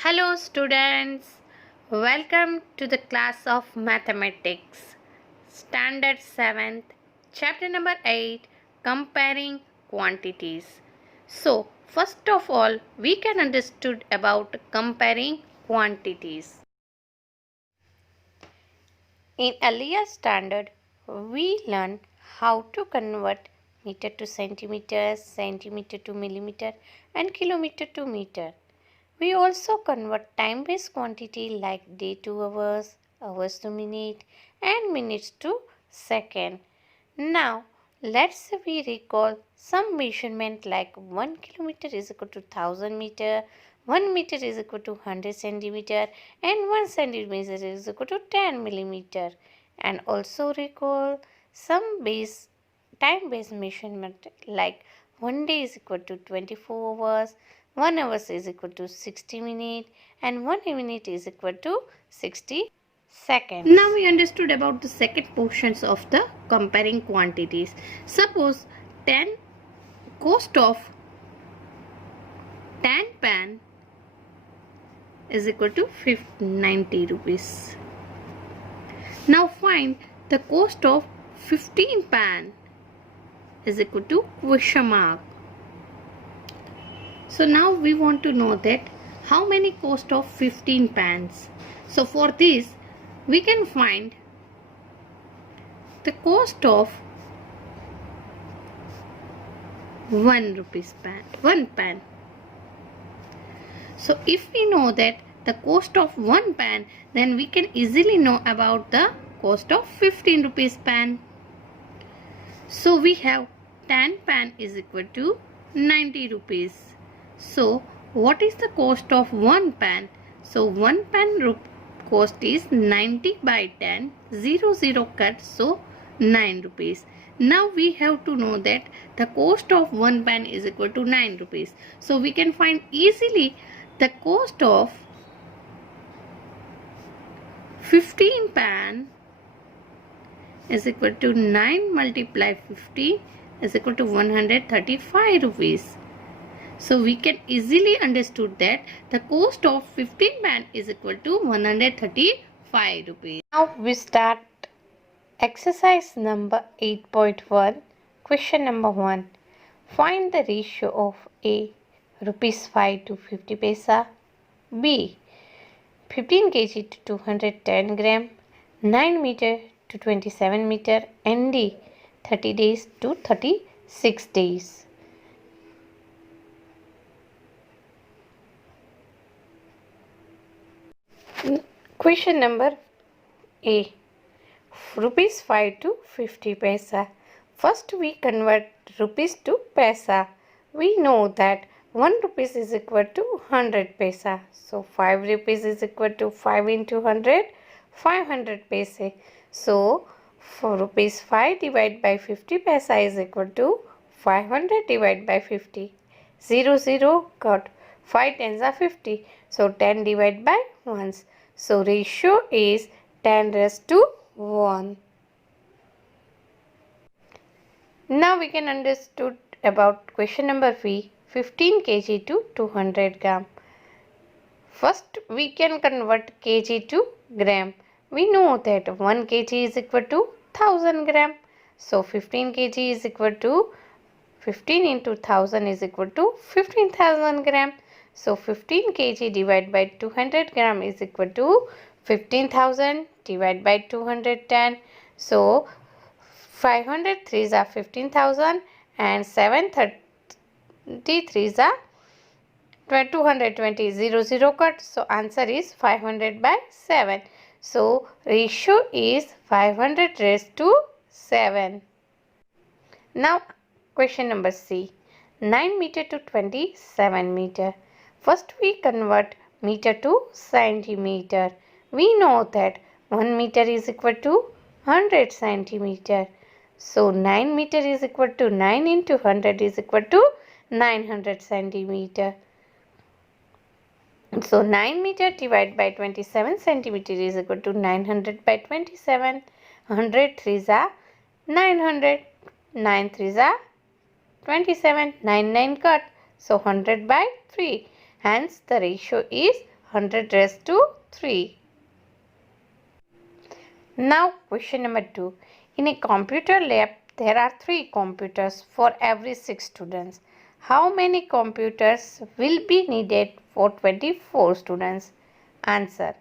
Hello students, welcome to the class of mathematics, standard 7th, chapter number 8, comparing quantities. So, first of all, we can understood about comparing quantities. In earlier standard, we learned how to convert meter to centimeter, centimeter to millimeter and kilometer to meter. We also convert time-based quantity like day to hours, hours to minute and minutes to second. Now, let's we recall some measurement like 1 kilometer is equal to 1000 meter, 1 meter is equal to 100 centimeter and 1 centimeter is equal to 10 millimeter. And also recall some time-based measurement like 1 day is equal to 24 hours, 1 hour is equal to 60 minutes and 1 minute is equal to 60 seconds. Now we understood about the second portions of the comparing quantities. Suppose 10 cost of 10 pan is equal to 90 rupees. Now find the cost of 15 pan is equal to question mark. So now we want to know that how many cost of 15 pans. So for this we can find the cost of 1 rupees pan, 1 pan. So if we know that the cost of 1 pan, then we can easily know about the cost of 15 rupees pan. So we have 10 pan is equal to 90 rupees. So what is the cost of 1 pan? So 1 pan cost is 90 by 10, 0 cut, so 9 rupees. Now we have to know that the cost of 1 pan is equal to 9 rupees. So we can find easily the cost of 15 pan is equal to 9 multiply 15 is equal to 135 rupees. So we can easily understood that the cost of 15 pan is equal to 135 rupees. Now we start exercise number 8.1. Question number 1. Find the ratio of A rupees 5 to 50 paisa, B 15 kg to 210 gram, 9 meter to 27 meter and D 30 days to 36 days. Question number A. Rupees 5 to 50 paisa. First we convert rupees to paisa. We know that 1 rupees is equal to 100 paisa. So 5 rupees is equal to 5 into 100, 500 paise. So for rupees 5 divided by 50 paisa is equal to 500 divided by 50. 0 cut. 5 tens are 50. So 10 divided by 1s. So ratio is 10 raised to 1. Now we can understood about question number B, 15 kg to 200 gram. First we can convert kg to gram. We know that 1 kg is equal to 1000 gram. So 15 kg is equal to 15 into 1000 is equal to 15,000 gram. So 15 kg divided by 200 gram is equal to 15,000 divided by 210. So 503s are 15,000 and 733s are 220. 0 cut. So answer is 500 by 7. So ratio is 500 raised to 7. Now question number C. 9 meter to 27 meter. First we convert meter to centimeter. We know that 1 meter is equal to 100 centimeter. So 9 meter is equal to 9 into 100 is equal to 900 centimeter. So 9 meter divided by 27 centimeter is equal to 900 by 27. 100 threes are 900. 9 threes are 27. 9 cut. So 100 by 3. Hence the ratio is 100 raised to 3. Now question number 2. In a computer lab, there are 3 computers for every 6 students. How many computers will be needed for 24 students? Answer.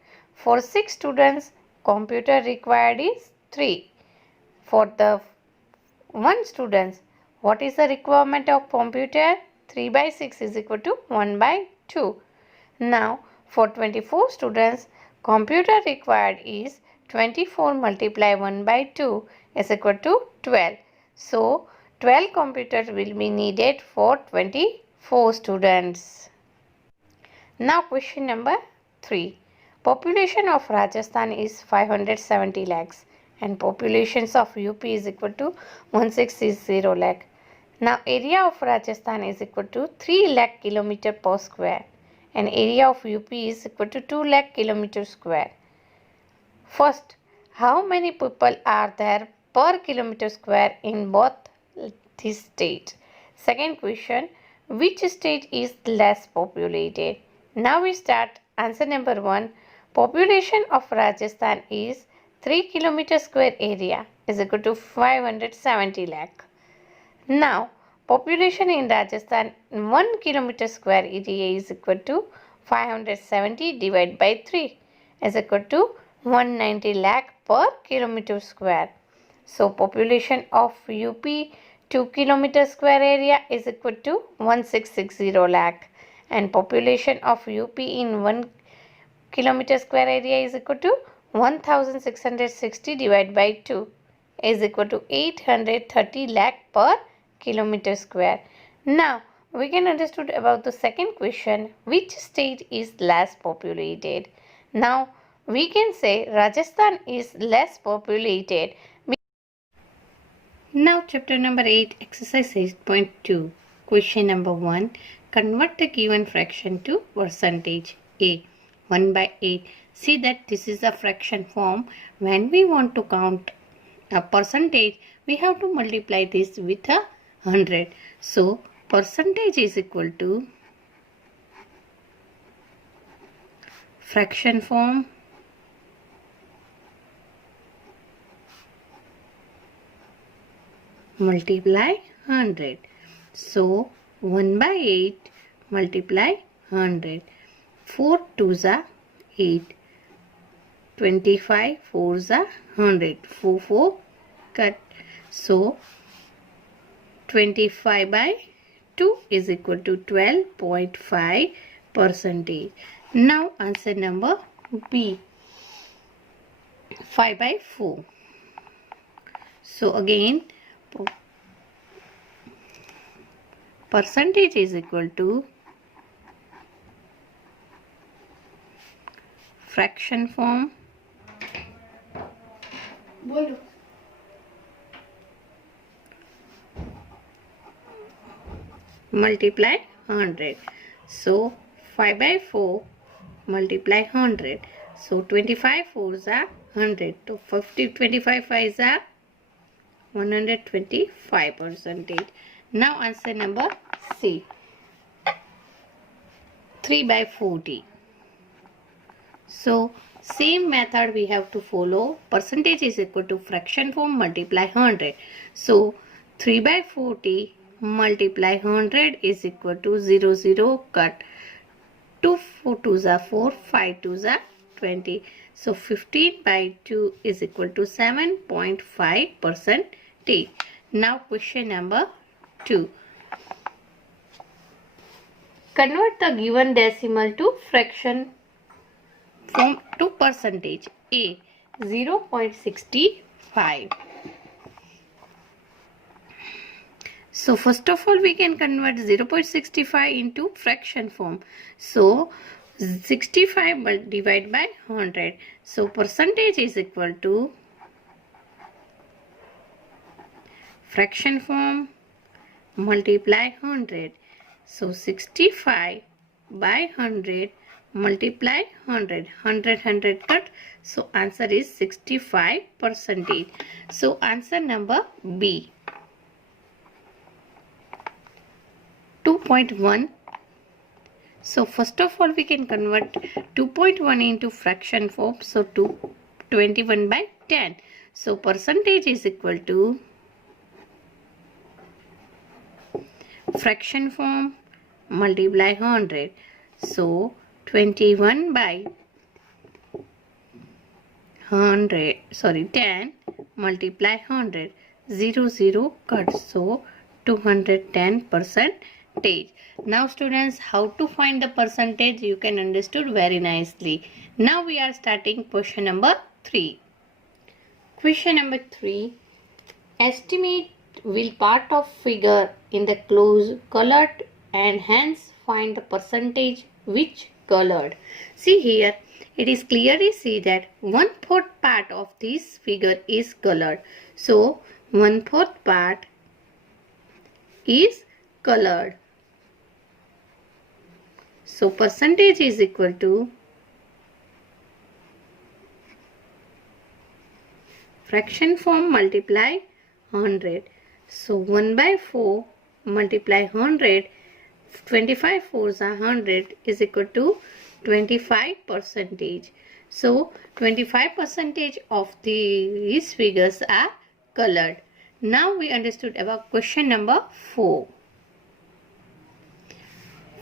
For 6 students, computer required is 3. For the 1 student, what is the requirement of computer? 3 by 6 is equal to 1 by 2. Now, for 24 students, computer required is 24 multiply 1 by 2 is equal to 12. So, 12 computers will be needed for 24 students. Now, question number 3. Population of Rajasthan is 570 lakhs and populations of UP is equal to 1660 lakh. Now, area of Rajasthan is equal to 3 lakh kilometer per square and area of UP is equal to 2 lakh kilometer square. First, how many people are there per kilometer square in both these states? Second question, which state is less populated? Now we start. Answer number 1. Population of Rajasthan is 3 kilometer square area is equal to 570 lakh. Now, population in Rajasthan 1 kilometer square area is equal to 570 divided by 3 is equal to 190 lakh per kilometer square. So, population of UP 2 kilometer square area is equal to 1660 lakh and population of UP in 1 kilometer square area is equal to 1660 divided by 2 is equal to 830 lakh per kilometer square. Now, we can understood about the second question, which state is less populated? Now, we can say Rajasthan is less populated. Now, chapter number 8, exercise 8.2. Question number 1. Convert the given fraction to percentage. A. 1 by 8. See that this is a fraction form. When we want to count a percentage, we have to multiply this with 100. So, percentage is equal to fraction form multiply 100. So, 1 by 8 multiply 100. 4 2s are 8. 25 4s are 100. 4 4 cut. So, 25 by 2 is equal to 12.5 percentage. Now, answer number B. 5 by 4. So, again, percentage is equal to fraction form multiply 100. So 5 by 4 multiply 100. So 25 4s are 100. So 25 5s are 125 percentage. Now answer number C. 3 by 40. So same method we have to follow. Percentage is equal to fraction form multiply 100. So 3 by 40 multiply 100 is equal to 0 0 cut. 2 4 2s are 4, 5 2s are 20. So 15 by 2 is equal to 7.5%. Now question number 2. Convert the given decimal to fraction form to percentage. A. 0.65. So first of all we can convert 0.65 into fraction form. So 65 divided by 100. So percentage is equal to fraction form multiply 100. So 65 by 100 multiply 100. 100 cut. So answer is 65 percentage. So answer number B. 2.1. So first of all, we can convert 2.1 into fraction form. So 21 by 10. So percentage is equal to fraction form multiply 100. So 21 by 10 multiply 100. 0 cut. So 210 percentage. Now students, how to find the percentage you can understood very nicely. Now we are starting question number 3. Question number 3. Estimate will part of figure in the close colored and hence find the percentage which colored. See here, it is clearly see that 1/4 part of this figure is colored. So 1/4 part is colored. So percentage is equal to fraction form multiply 100. So 1 by 4 multiply 100. 25 fours are 100 is equal to 25 percentage. So 25 percentage of these figures are colored. Now we understood about question number 4.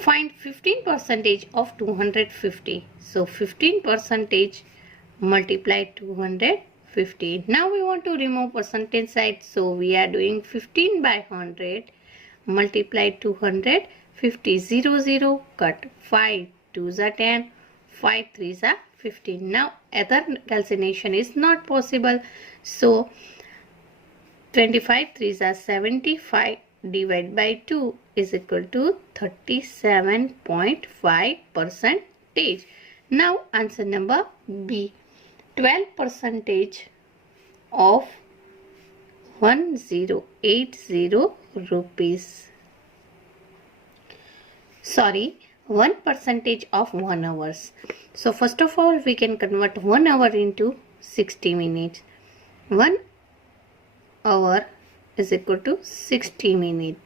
Find 15 percentage of 250. So 15 percentage multiply 250. Now we want to remove percentage side. So we are doing 15 by 100 multiply 250. 0 cut. 5 2s are 10. 5 3s are 15. Now other calculation is not possible. So 25 3s are 75 divided by 2 is equal to 37.5 percentage. Now answer number B. 12 percentage of 1080 rupees. Sorry, 1 percentage of 1 hours. So first of all, we can convert 1 hour into 60 minutes. 1 hour is equal to 60 minutes,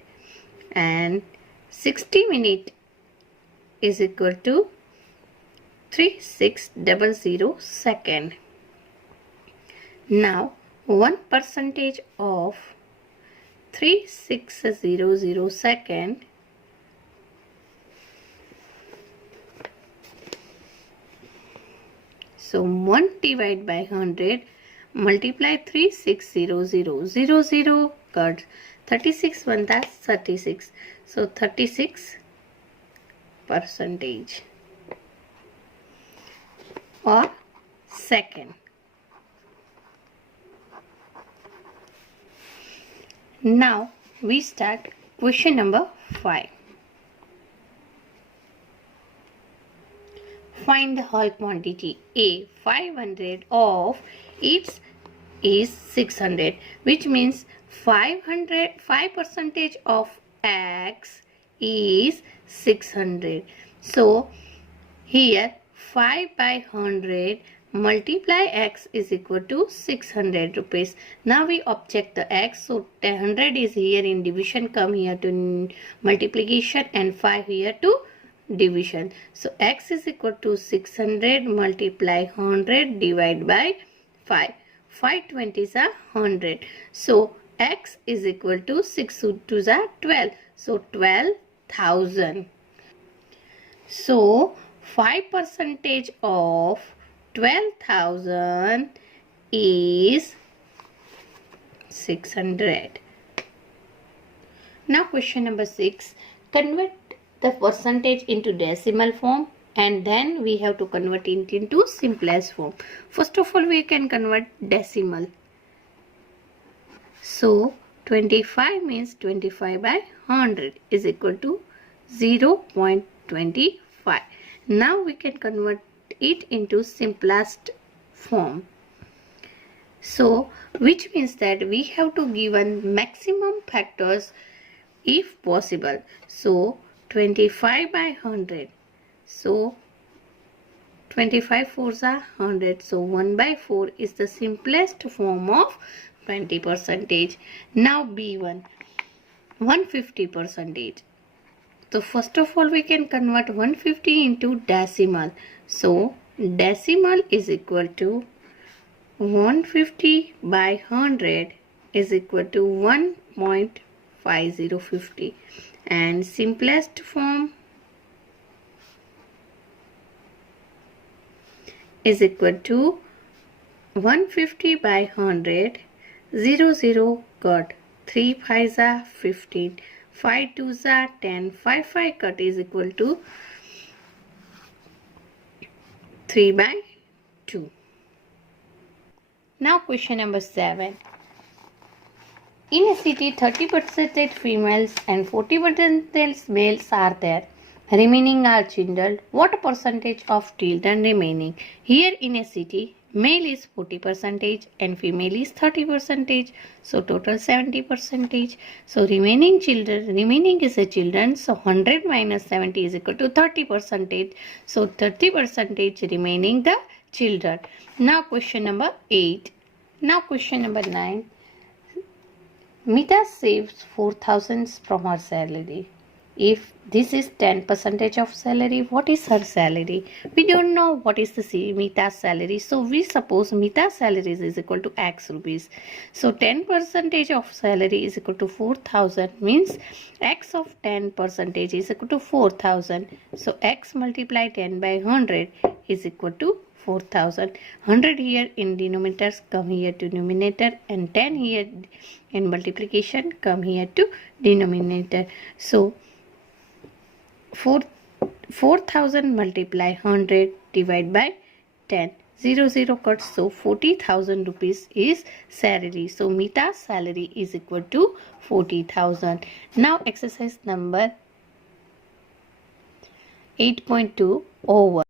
and 60 minutes is equal to 3600 second. Now 1 percentage of 3600 second so 1 divided by 100 multiply 3600 cuts 36 1 that's 36. So 36 percentage or second. Now we start question number 5. Find the whole quantity A. 500 of its is 600, which means 5 percentage of X is 600. So here 5 by 100 multiply X is equal to 600 rupees. Now we object the X. So 100 is here in division, come here to multiplication, and 5 here to division. So X is equal to 600 multiply 100 divided by 5. 5 20s are 100. So X is equal to 6 2s are 12. So 12,000. So 5 percentage of 12,000 is 600. Now question number 6. Convert the percentage into decimal form, and then we have to convert it into simplest form. First of all, we can convert decimal. So 25 means 25 by 100 is equal to 0.25. Now we can convert it into simplest form. So which means that we have to given maximum factors if possible. So 25 by 100. So 25 fours are 100. So 1 by 4 is the simplest form of 20 percentage. Now B1. 150 percentage. So first of all we can convert 150 into decimal. So decimal is equal to 150 by 100 is equal to 1.5050, and simplest form is equal to 150 by 100, 0 cut, 3 5s are 15, 5 2s are 10, 5 cut is equal to 3 by 2. Now question number 7. In a city, 30% females and 40% males are there. Remaining are children. What percentage of children remaining? Here in a city, male is 40% and female is 30%. So total 70%. So remaining is a children. So 100 minus 70 is equal to 30%. So 30% remaining the children. Now question number 8. Now question number 9. Mita saves 4,000 from her salary. If this is 10% of salary, what is her salary? We don't know what is the Mita's salary. So we suppose Mita's salary is equal to X rupees. So 10% of salary is equal to 4,000, means X of 10% is equal to 4,000. So X multiply 10 by 100 is equal to 4,000. 100 here in denominators come here to numerator, and 10 here in multiplication come here to denominator. So 4,000 multiply 100 divide by 10. 0 cuts, so 40,000 rupees is salary. So Mita's salary is equal to 40,000. Now exercise number 8.2 over.